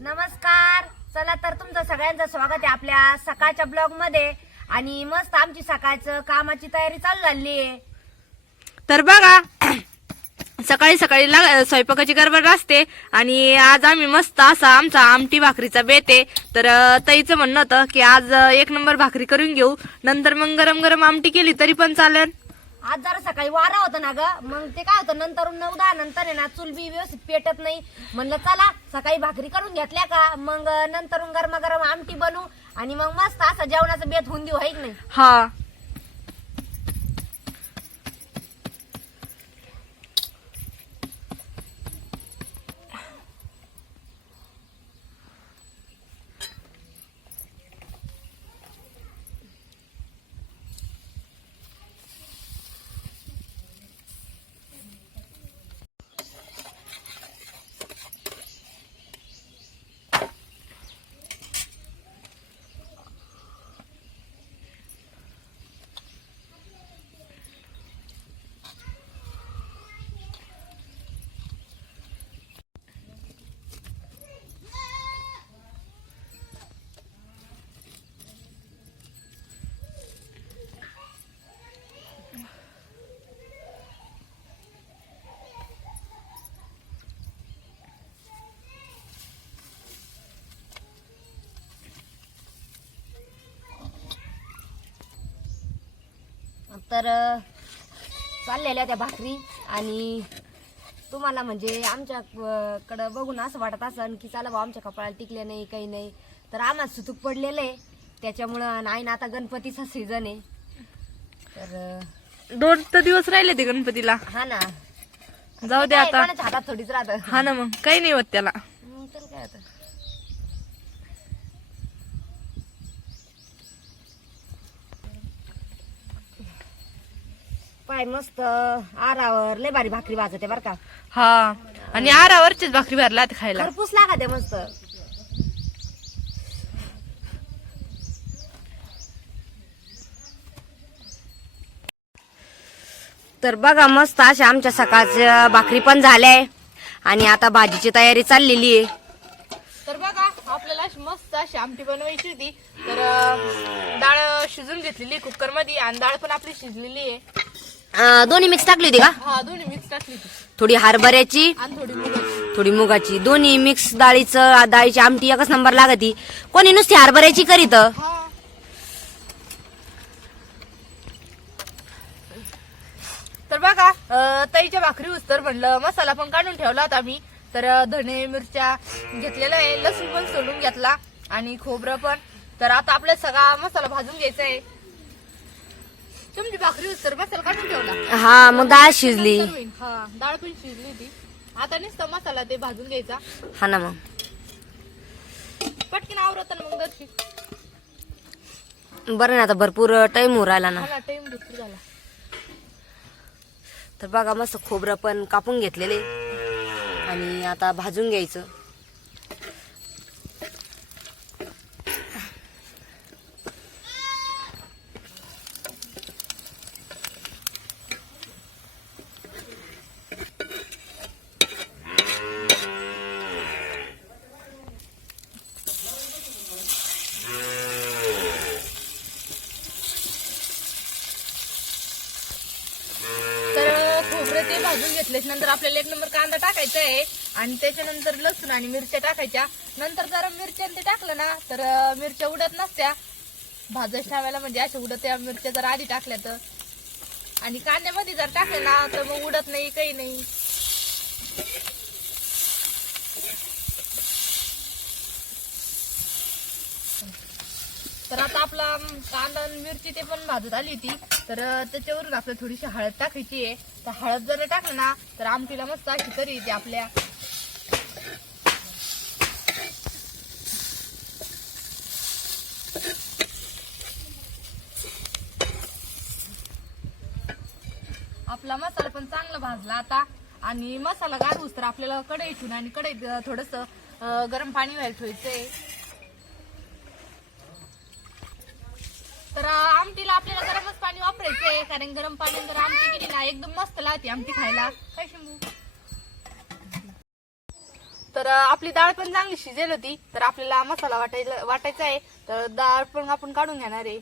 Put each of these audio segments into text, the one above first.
नमस्कार. चला तर तुमचं सगळ्यांचं स्वागत आहे आपल्या सकाळच्या ब्लॉगमध्ये. आणि मस्त आमची सकाळचं कामाची तयारी चालू झाली आहे. तर बघा सकाळी सकाळी लाग- स्वयंपाकाची गडबड असते आणि आज आम्ही मस्त असा आमचा आमटी भाकरीचा बेत आहे. तर ताईचं म्हणणं होतं की आज एक नंबर भाकरी करून घेऊ. नंतर मग गरम गरम आमटी केली तरी पण चालेल. आज जरा सकाळी वारा होता ना ग. मग ते काय होतं नंतर नऊ दहा नंतर आहे ना चूल बी व्यवस्थित पेटत नाही. म्हणलं चला सकाळी भाकरी करून घेतल्या का? मग नंतर गरमागरम आमटी बनवू आणि मग मस्त असं जेवणाचं बेत होऊन देऊ हाय की नाही? हा. तर चाललेल्या त्या भाकरी आणि तुम्हाला म्हणजे आमच्या अं, कडं बघून असं वाटत असन की चला भाऊ आमच्या कपाळाला टिकले नाही काही नाही. तर आम्हाला सुतूक पडलेलं. आहे त्याच्यामुळं नाही ना आता गणपतीचा सीझन आहे. तर दोन तर दिवस राहिले ते गणपतीला. हा ना. जाऊ दे आता. हातात थोडीच राहत? हा ना मग. काही नाही होत त्याला तर काय आता पाय मस्त आरावर लय भारी भाकरी भाजते बर का. हा आणि आरावरचीच भाकरी भरला खायला. खरपूस लागते मस्त. तर बघा मस्त अशा आमच्या सकाळच्या भाकरी पण झाल्या आहे. आणि आता भाजीची तयारी चाललेली आहे. तर बघा आपल्याला अशी मस्त अशी आमटी बनवायची होती. तर अं, डाळ शिजून घेतलेली कुकरमध्ये आणि डाळ पण आपली शिजलेली आहे. अं, दोन्ही मिक्स टाकली होती का? हा दोन्ही मिक्स टाकली होती. थोडी हरभऱ्याची आणि थोडी मुगाची. थोडी मुगाची. दोन्ही मिक्स डाळीचं डाळीची आमटी एकच नंबर लागती. कोणी नुसती हरभऱ्याची करीत? हा. तर बघा अं, ताईच्या भाकरी उस्तर म्हणलं मसाला पण काढून ठेवला होता मी तर अं, धणे मिरच्या घेतलेला आहे लसूण पण सोलून घेतला आणि खोबरं पण. तर आता आपला सगळा मसाला भाजून घ्यायचा आहे. तुमची भाकरी उस्तर मसाला काढून ठेवला. हा मग डाळ शिजली. नंतर होईल. हा डाळ पण शिजली होती. आता नुसता मसाला ते भाजून घ्यायचा. हा ना मग. पटकन आवरत मग दर्शी. बरं ना आता भरपूर टाइम होऊ राहिला ना. मला टाइम भरपूर झाला. तर बघा मस्त खोबरं पण कापून घेतलेले. आणि आता भाजून घ्यायचं तर खोबरं ते भाजून घेतलेस नंतर आपल्याला एक नंबर कांदा टाकायचा आहे आणि त्याच्यानंतर लसूण आणि मिरच्या टाकायच्या. नंतर जर मिरच्या ते टाकलं ना तर मिरच्या उडत नसत्या. भाजत ठेवायला म्हणजे अशा उडत त्या मिरच्या जर आधी टाकल्या तर. आणि कांद्यामध्ये जर टाकलं ना तर मग उडत नाही काही नाही. तर आता आपला कांदा आणि मिरची ते पण भाजत आली होती. तर त्याच्यावरून आपल्याला थोडीशी हळद टाकायची आहे. तर हळद जर टाकलं ना तर आमटीला मस्त अशी तरी येते आपल्या. आपला मसाला पण चांगला भाजला आता. आणि मसाला गारूस तर आपल्याला कढईतून आणि कढईत थोडस गरम पाणी व्हायला ठेवायचंय. आहे पाणी कारण गरम पाणी जर आमटी केली ना एकदम मस्त लागते आमटी खायला. काय शिंबू तर आपली डाळ पण चांगली शिजेल होती. तर आपल्याला मसाला वाटायला वाटायचा आहे. तर डाळ पण आपण काढून घेणार आहे.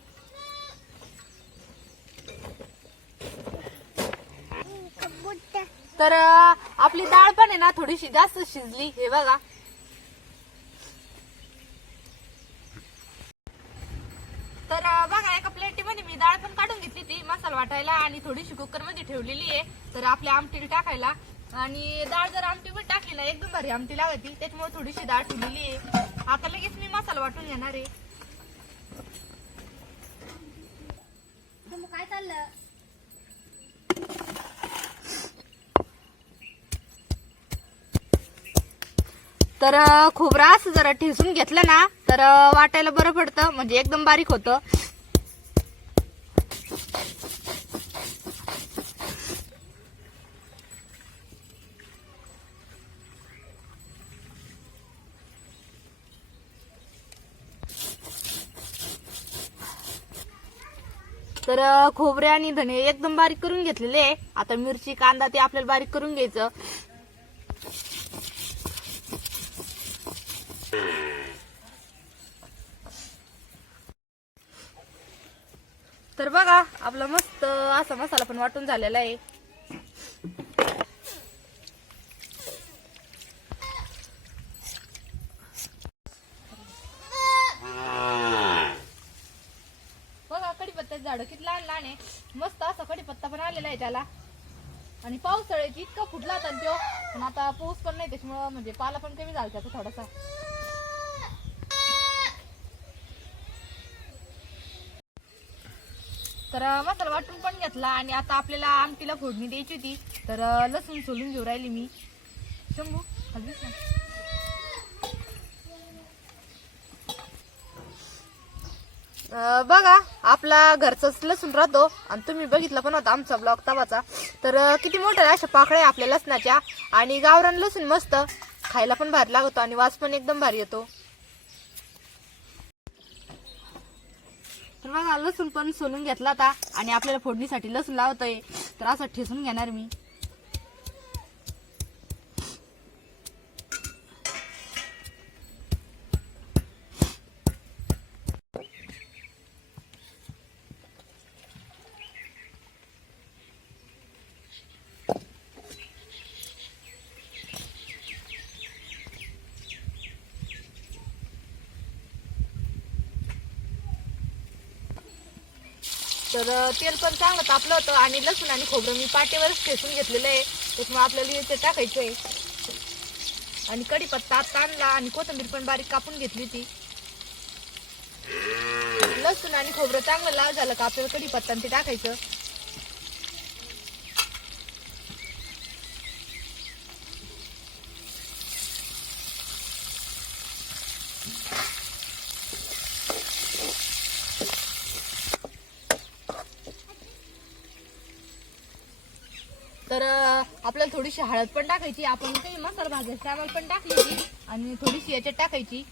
तर आपली डाळ पण आहे ना थोडीशी जास्त शिजली. हे बघा. तर बघा एका प्लेटीमध्ये मी डाळ पण काढून घेतली ती मसाला वाटायला आणि थोडीशी कुकरमध्ये ठेवलेली आहे. तर आपल्या आमटीला टाकायला. आणि डाळ जर आमटीमध्ये टाकली ना एकदम भारी आमटी लागती. त्याच्यामुळे थोडीशी डाळ ठेवलेली आहे. आता लगेच मी मसाला वाटून घेणार आहे. काय चाललं? तर खोबरं असं जरा ठेसून घेतलं ना तर वाटायला बरं पडतं. म्हणजे एकदम बारीक होतं. तर खोबरे आणि धने एकदम बारीक करून घेतलेले. आता मिरची कांदा ते आपल्याला बारीक करून घ्यायचं. तर बघा आपला मस्त असा मसाला पण वाटून झालेला आहे. बघा कडीपत्त्याचं झाड किती लहान लहान आहे. मस्त असा कडीपत्ता पण आलेला आहे त्याला. आणि पावसाळ्याची इतका फुटला होता तो. पण आता पाऊस पण नाही त्याच्यामुळं म्हणजे पाला पण कमी झाला त्याचा थोडासा. तर मसाला वाटून पण घेतला आणि आता आपल्याला आमटीला फोडणी द्यायची होती. तर लसूण सोलून घेऊ राहिली मी. शंभू हलवीस ना. बघा आपला घरचाच लसूण राहतो आणि तुम्ही बघितलं पण होता आमचा ब्लॉग तवाचा. तर किती किती मोठ्या अशा पाकळ्या आहे आपल्या लसणाच्या. आणि गावरान लसूण मस्त. खायला पण भारी लागतो आणि वास पण एकदम भारी येतो. तर बघा लसूण पण सोलून घेतला आता. आणि आपल्याला फोडणीसाठी लसूण लावतोय. तर असं ठेसून घेणार मी. तर तेल पण चांगलं तापलं होतं आणि लसूण आणि खोबरं मी पाटेवरच ठेसून घेतलेलं आहे. त्याच्यामुळे आपल्याला ते टाकायचं आहे. आणि कढीपत्ता ताणला आणला आणि कोथिंबीर पण बारीक कापून घेतली होती. लसूण आणि खोबरं चांगलं लाल झालं का आपल्याला कढीपत्ता आणि ते टाकायचं तर अं, आपल्याला थोडीशी हळद पण टाकायची आपण काही मसाला भाजायच्या सामान पण टाकली आणि थोडीशी याच्यात टाकायची.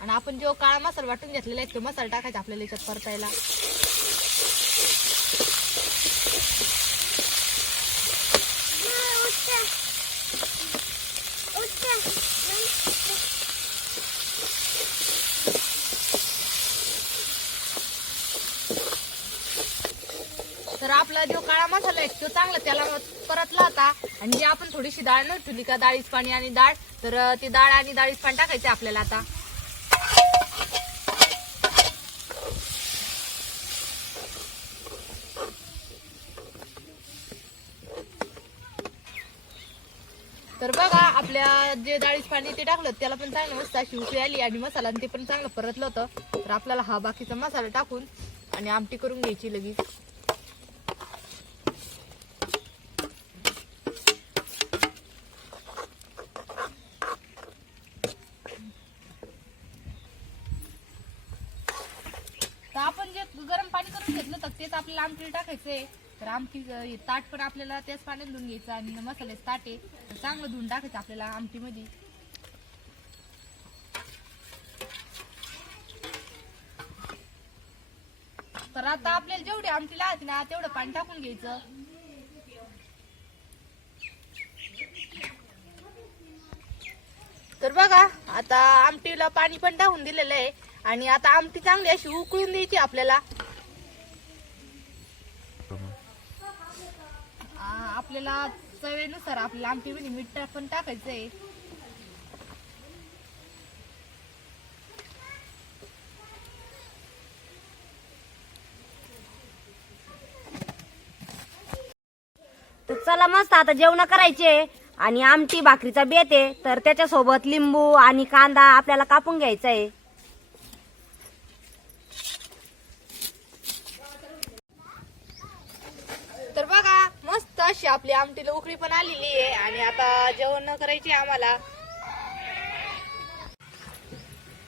आणि आपण जो काळा मसाला वाटून घेतलेला आहे तो मसाला टाकायचा आपल्याला याच्यात परतायला तर आपला जो काळा मसाला आहे तो चांगला त्याला परतला होता. आणि जे आपण थोडीशी डाळ न ठेवली का डाळीच पाणी आणि डाळ तर ती डाळ आणि डाळीच पाणी टाकायचे आपल्याला आता. तर बघा आपल्या जे डाळीच पाणी ते टाकलं त्याला पण चांगलं मस्त अशी उकळी आली आणि मसाला आणि ते पण चांगलं परतलं होतं. तर आपल्याला हा बाकीचा मसाला टाकून आणि आमटी करून घ्यायची लगेच तर गरम पाणी करून घेतलं तर तेच आपल्याला आमटी टाकायचंय. तर आमटी हे ताट पण आपल्याला त्याच पाण्यात धुवून घ्यायचं आणि मसाल्याचं ताट आहे. तर चांगलं धुवून टाकायचं आपल्याला आमटीमध्ये. तर आता आपल्याला जेवढी आमटी लागते ना तेवढं पाणी टाकून घ्यायचं. तर बघा आता आमटीला पाणी पण टाकून दिलेलं आहे. आणि आता आमटी चांगली अशी उकळून द्यायची आपल्याला. आ, आपल्याला चवेनुसार आपल्याला आमटीमध्ये म्हणजे मीठ पण टाकायचं आहे तर चला मस्त आता जेवण करायचे आणि आमटी भाकरीचा बेत आहे. तर त्याच्यासोबत लिंबू आणि कांदा आपल्याला कापून घ्यायचा आहे तर बघा मस्त अशी आमटीला उकळी पण आलेली आहे आणि आता जेवण करायची आम्हाला.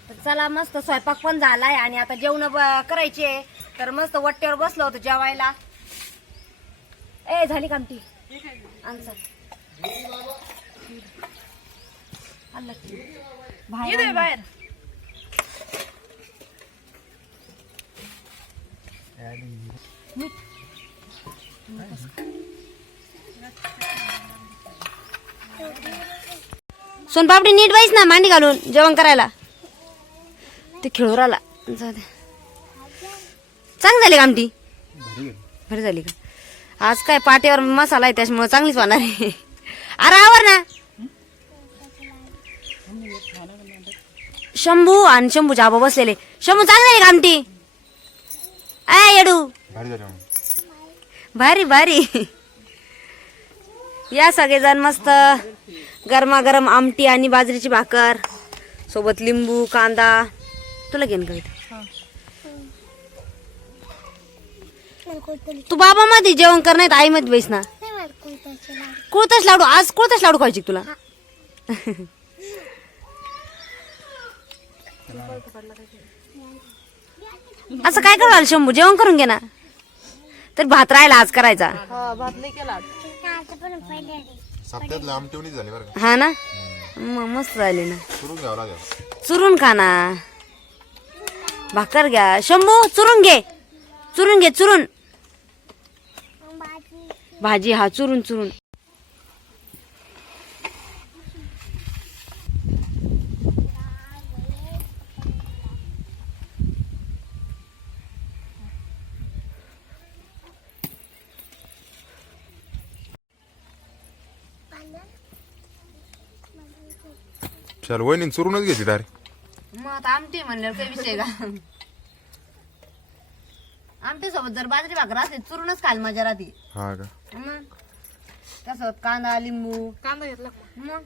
तर चला मस्त स्वयंपाक पण झालाय आणि आता जेवण करायचे तर मस्त वट्ट्यावर बसलो होतो जेवायला. ए झाली कामटी आमचा बाहेर सोनपापडी नीट बाईस ना मांडी घालून जेवण करायला. ते खेळूर आला चांग झाली कामटी बरी झाली का? आज काय पाट्यावर मसाला आहे त्याच्यामुळे चांगलीच होणार आहे. अरे आवर ना. शंभू आणि शंभूच्या आबा बसलेले. शंभू चांगली झाली आय येडू. झालं मग. भारी भारी. या सगळेजण मस्त गरमागरम आमटी आणि बाजरीची भाकर सोबत लिंबू कांदा. तुला घेऊन कविता तू बाबा मध्ये जेवण कर नाही आई मध्ये बैस ना. कुळतच लाडू. आज कुळतच लाडू खायची तुला? असं काय करू राहिलं शंभू? जेवण करून घे ना. तर भात राहिला आज करायचा. हा झाली बरं का? हा ना? मग मस्त झाली ना. सुरू घ्यावं लागेल. चुरून खा ना. भाकर घ्या. शंभू चुरून घे. चुरून घे चुरून. भाजी हा चुरून चुरून. चल वहिनी चुरूनच घेतली डायरेक्ट मग आता आमटी म्हणल्यावर काही विषय का? आमटी सोबत जर बाजरी भाकर असते चुरूनच खाल मजा राहते. हा का? मग त्यासोबत कांदा लिंबू. कांदा घेतला का? मग